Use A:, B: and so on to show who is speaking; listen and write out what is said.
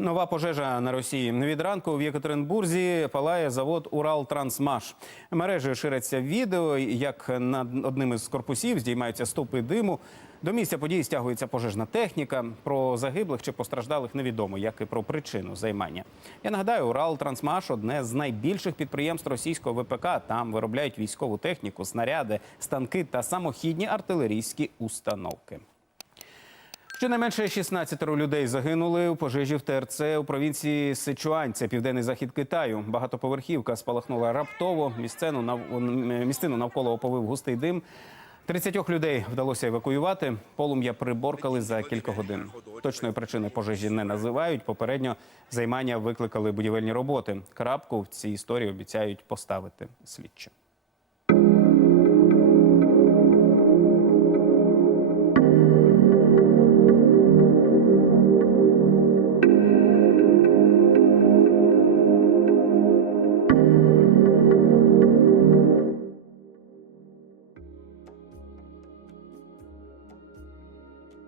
A: Нова пожежа на Росії. Від ранку в Єкатеринбурзі палає завод Уралтрансмаш. Мережею шириться відео, як над одним із корпусів здіймаються стопи диму. До місця події стягується пожежна техніка. Про загиблих чи постраждалих невідомо, як і про причину займання. Я нагадаю, Уралтрансмаш одне з найбільших підприємств російського ВПК. Там виробляють військову техніку, снаряди, станки та самохідні артилерійські установки. Щонайменше 16 людей загинули у пожежі в ТРЦ у провінції Сичуань. Це південний захід Китаю. Багатоповерхівка спалахнула раптово. Місцену нав... місцину навколо оповив густий дим. 30 людей вдалося евакуювати. Полум'я приборкали за кілька годин. Точної причини пожежі не називають. Попередньо займання викликали будівельні роботи. Крапку в цій історії обіцяють поставити слідчі.